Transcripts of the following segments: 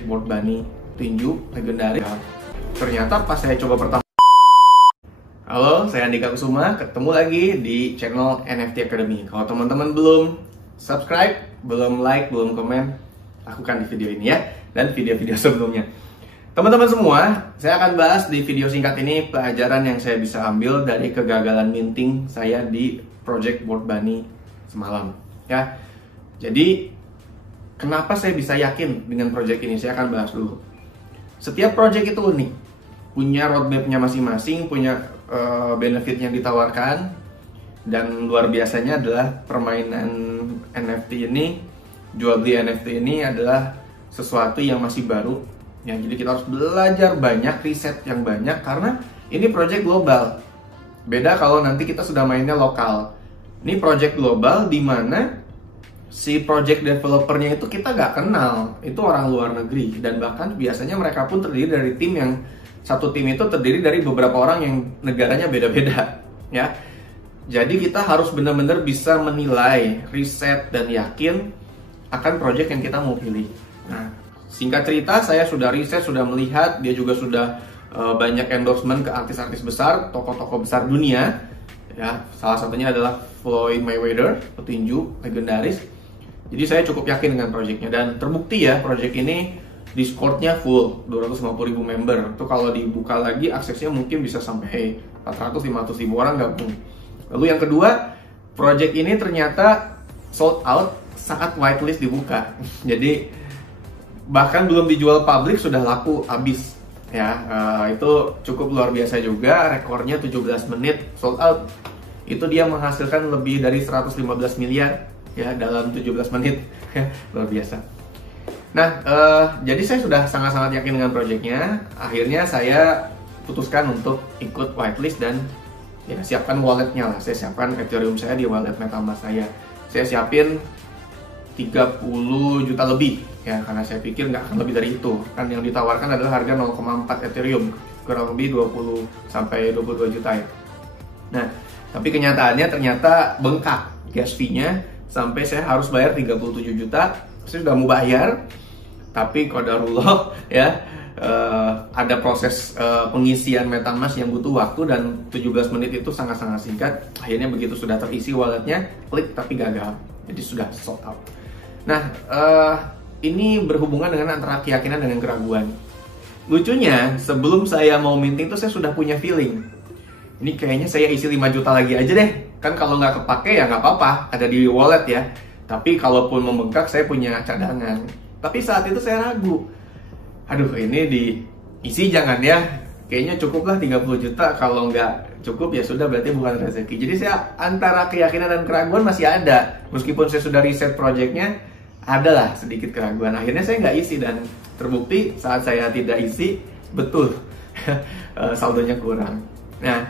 Board Bunny tinju legendaris. Ternyata pas saya coba pertama. Halo, saya Andika Kusuma, ketemu lagi di channel NFT Academy. Kalau teman-teman belum subscribe, belum like, belum komen, lakukan di video ini ya, dan video-video sebelumnya. Teman-teman semua, saya akan bahas di video singkat ini pelajaran yang saya bisa ambil dari kegagalan minting saya di project Board Bunny semalam. Ya, jadi kenapa saya bisa yakin dengan project ini? Saya akan bahas dulu. Setiap project itu unik, punya roadmap-nya masing-masing, punya benefit yang ditawarkan, dan luar biasanya adalah permainan NFT ini, jual beli NFT ini adalah sesuatu yang masih baru. Ya, jadi kita harus belajar banyak, riset yang banyak, karena ini project global. Beda kalau nanti kita sudah mainnya lokal. Ini project global di mana si project developernya itu kita nggak kenal, itu orang luar negeri, dan bahkan biasanya mereka pun terdiri dari tim yang satu tim itu terdiri dari beberapa orang yang negaranya beda-beda, ya. Jadi kita harus benar-benar bisa menilai, riset, dan yakin akan project yang kita mau pilih. Nah, singkat cerita, saya sudah riset, sudah melihat, dia juga sudah banyak endorsement ke artis-artis besar, tokoh-tokoh besar dunia, ya. Salah satunya adalah Floyd Mayweather, petinju legendaris. Jadi saya cukup yakin dengan projectnya, dan terbukti ya, project ini Discord-nya full, 250.000 member. Itu kalau dibuka lagi aksesnya mungkin bisa sampai 400-500.000 orang gabung. Lalu yang kedua, project ini ternyata sold out saat whitelist dibuka. Jadi bahkan belum dijual publik sudah laku habis. Ya, itu cukup luar biasa juga. Rekornya 17 menit sold out. Itu dia menghasilkan lebih dari 115 miliar ya dalam 17 menit. Luar biasa. Nah, jadi saya sudah sangat-sangat yakin dengan projectnya. Akhirnya saya putuskan untuk ikut whitelist dan ya siapkan walletnya lah. Saya siapkan Ethereum saya di wallet MetaMask saya. Saya siapin 30 juta lebih ya, karena saya pikir nggak akan lebih dari itu. Kan yang ditawarkan adalah harga 0,4 Ethereum, kurang lebih 20 sampai 22 juta ya. Nah, tapi kenyataannya ternyata bengkak gas fee-nya sampai saya harus bayar 37 juta. Saya sudah mau bayar, tapi qadarullah ya, ada proses pengisian MetaMask yang butuh waktu, dan 17 menit itu sangat-sangat singkat. Akhirnya begitu sudah terisi walletnya, klik tapi gagal, jadi sudah sold out. Nah, ini berhubungan dengan antara keyakinan dengan keraguan. Lucunya, sebelum saya mau minting itu saya sudah punya feeling, ini kayaknya saya isi 5 juta lagi aja deh, kan kalau nggak kepake ya nggak apa-apa, ada di wallet ya. Tapi kalaupun membengkak, saya punya cadangan. Tapi saat itu saya ragu. Aduh, ini diisi jangan ya. Kayaknya cukuplah 30 juta. Kalau nggak cukup ya sudah, berarti bukan rezeki. Jadi saya antara keyakinan dan keraguan masih ada. Meskipun saya sudah riset projectnya, adalah sedikit keraguan. Akhirnya saya nggak isi, dan terbukti saat saya tidak isi, betul saldonya kurang. Nah,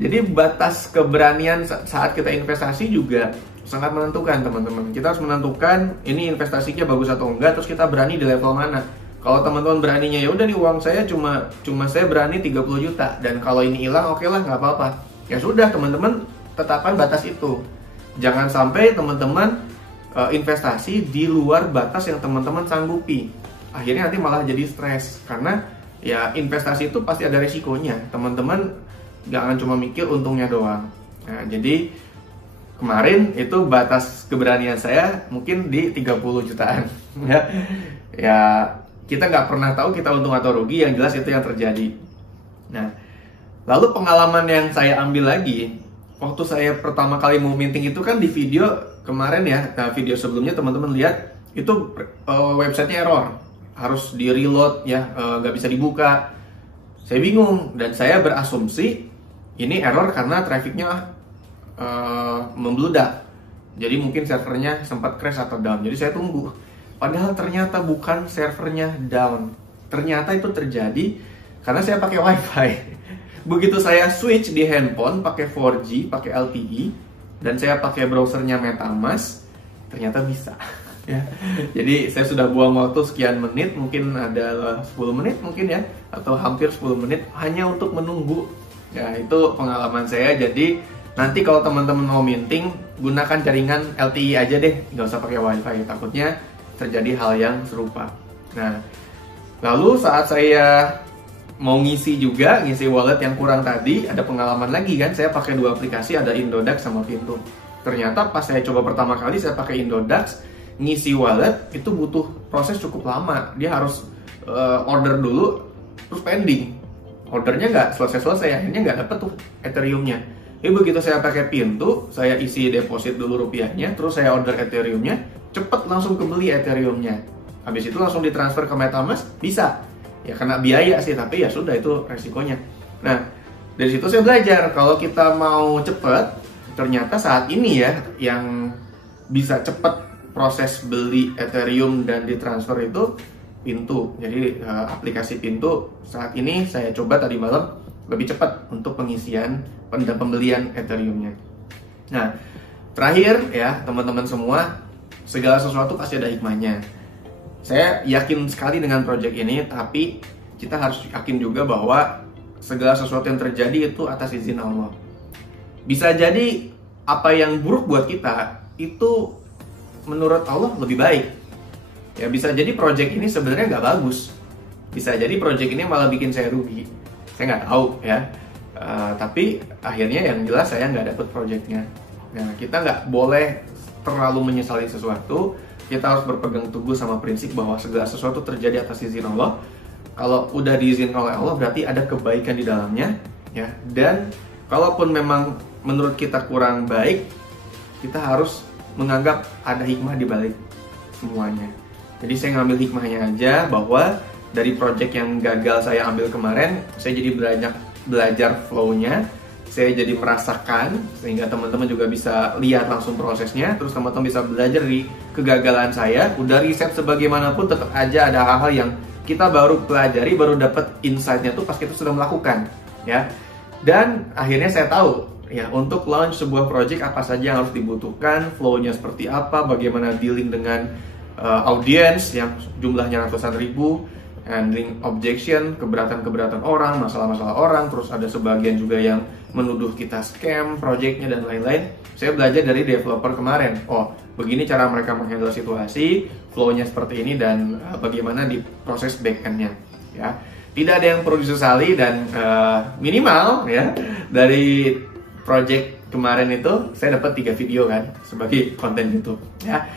jadi batas keberanian saat kita investasi juga sangat menentukan, teman-teman. Kita harus menentukan ini investasinya bagus atau enggak, terus kita berani di level mana. Kalau teman-teman beraninya ya udah nih, uang saya cuma saya berani 30 juta, dan kalau ini hilang oke lah, nggak apa-apa. Ya sudah, teman-teman tetapkan batas itu. Jangan sampai teman-teman investasi di luar batas yang teman-teman sanggupi. Akhirnya nanti malah jadi stres, karena ya investasi itu pasti ada resikonya. Teman-teman jangan cuma mikir untungnya doang. Nah, jadi kemarin itu batas keberanian saya mungkin di 30 jutaan. Ya, kita nggak pernah tahu kita untung atau rugi, yang jelas itu yang terjadi. Nah, lalu pengalaman yang saya ambil lagi, waktu saya pertama kali mau minting itu kan di video kemarin ya, nah video sebelumnya teman-teman lihat, itu websitenya error, harus di reload ya, nggak bisa dibuka. Saya bingung, dan saya berasumsi ini error karena trafficnya membludak. Jadi mungkin servernya sempat crash atau down. Jadi saya tunggu. Padahal ternyata bukan servernya down. Ternyata itu terjadi karena saya pakai WiFi. Begitu saya switch di handphone pakai 4G, pakai LTE, dan saya pakai browsernya MetaMask, ternyata bisa. Ya. Jadi saya sudah buang waktu sekian menit, mungkin ada 10 menit mungkin ya, atau hampir 10 menit hanya untuk menunggu. Ya, itu pengalaman saya. Jadi nanti kalau teman-teman mau minting, gunakan jaringan LTE aja deh, nggak usah pakai WiFi, takutnya terjadi hal yang serupa. Nah, Lalu saat saya mau ngisi wallet yang kurang tadi, ada pengalaman lagi kan, saya pakai dua aplikasi, ada Indodax sama Pintu. Ternyata pas saya coba pertama kali saya pakai Indodax, ngisi wallet itu butuh proses cukup lama. Dia harus order dulu, terus pending. Ordernya nggak selesai-selesai, akhirnya nggak dapet tuh Ethereumnya. Jadi begitu saya pakai Pintu, saya isi deposit dulu rupiahnya, terus saya order Ethereumnya, cepet langsung kebeli Ethereumnya. Habis itu langsung ditransfer ke MetaMask, bisa. Ya kena biaya sih, tapi ya sudah, itu resikonya. Nah, dari situ saya belajar kalau kita mau cepet, ternyata saat ini ya yang bisa cepet proses beli Ethereum dan ditransfer itu Pintu. Jadi aplikasi Pintu saat ini saya coba tadi malam lebih cepat untuk pengisian dan pembelian Ethereumnya. Nah, terakhir ya teman-teman semua, segala sesuatu pasti ada hikmahnya. Saya yakin sekali dengan project ini, tapi kita harus yakin juga bahwa segala sesuatu yang terjadi itu atas izin Allah. Bisa jadi apa yang buruk buat kita itu menurut Allah lebih baik. Ya bisa jadi project ini sebenarnya nggak bagus. Bisa jadi project ini malah bikin saya rugi. Saya nggak tahu ya. Tapi akhirnya yang jelas saya nggak dapet projectnya. Nah, kita nggak boleh terlalu menyesali sesuatu. Kita harus berpegang teguh sama prinsip bahwa segala sesuatu terjadi atas izin Allah. Kalau udah diizinkan oleh Allah berarti ada kebaikan di dalamnya, ya. Dan kalaupun memang menurut kita kurang baik, kita harus menganggap ada hikmah di balik semuanya. Jadi saya ngambil hikmahnya aja, bahwa dari project yang gagal saya ambil kemarin, saya jadi belajar flow-nya. Saya jadi merasakan, sehingga teman-teman juga bisa lihat langsung prosesnya. Terus teman-teman bisa belajar dari kegagalan saya. Udah riset sebagaimanapun, tetap aja ada hal-hal yang kita baru pelajari, baru dapat insight-nya tuh pas kita sudah melakukan, ya. Dan akhirnya saya tahu, ya, untuk launch sebuah project apa saja yang harus dibutuhkan, flow-nya seperti apa, bagaimana dealing dengan audience yang jumlahnya ratusan ribu, handling objection, keberatan-keberatan orang, masalah-masalah orang, terus ada sebagian juga yang menuduh kita scam projectnya dan lain-lain. Saya belajar dari developer kemarin. Oh, begini cara mereka menghandle situasi, flow-nya seperti ini, dan bagaimana di proses back-end-nya. Ya, tidak ada yang perlu disesali, dan minimal ya dari project kemarin itu saya dapat 3 video kan sebagai konten YouTube. Ya,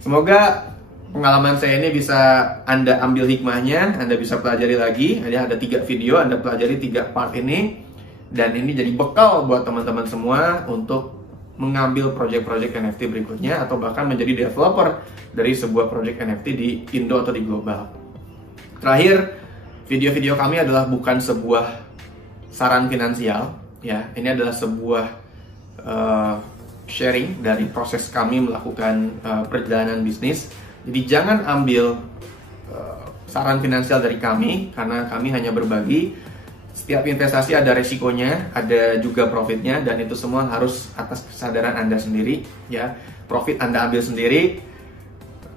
semoga pengalaman saya ini bisa Anda ambil hikmahnya, Anda bisa pelajari lagi. Ada 3 video, Anda pelajari 3 part ini. Dan ini jadi bekal buat teman-teman semua untuk mengambil project-project NFT berikutnya, atau bahkan menjadi developer dari sebuah project NFT di Indo atau di global. Terakhir, video-video kami adalah bukan sebuah saran finansial. Ya, ini adalah sebuah sharing dari proses kami melakukan perjalanan bisnis. Jadi jangan ambil saran finansial dari kami, karena kami hanya berbagi. Setiap investasi ada resikonya, ada juga profitnya, dan itu semua harus atas kesadaran Anda sendiri, ya. Profit Anda ambil sendiri.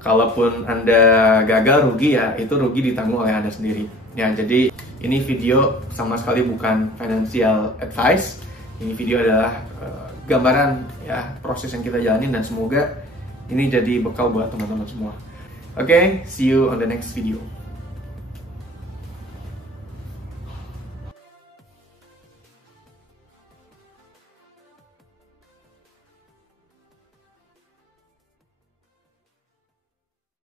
Kalaupun Anda gagal, rugi, ya itu rugi ditanggung oleh Anda sendiri. Ya, jadi ini video sama sekali bukan financial advice. Ini video adalah gambaran ya proses yang kita jalanin, dan semoga ini jadi bekal buat teman-teman semua. Oke, see you on the next video.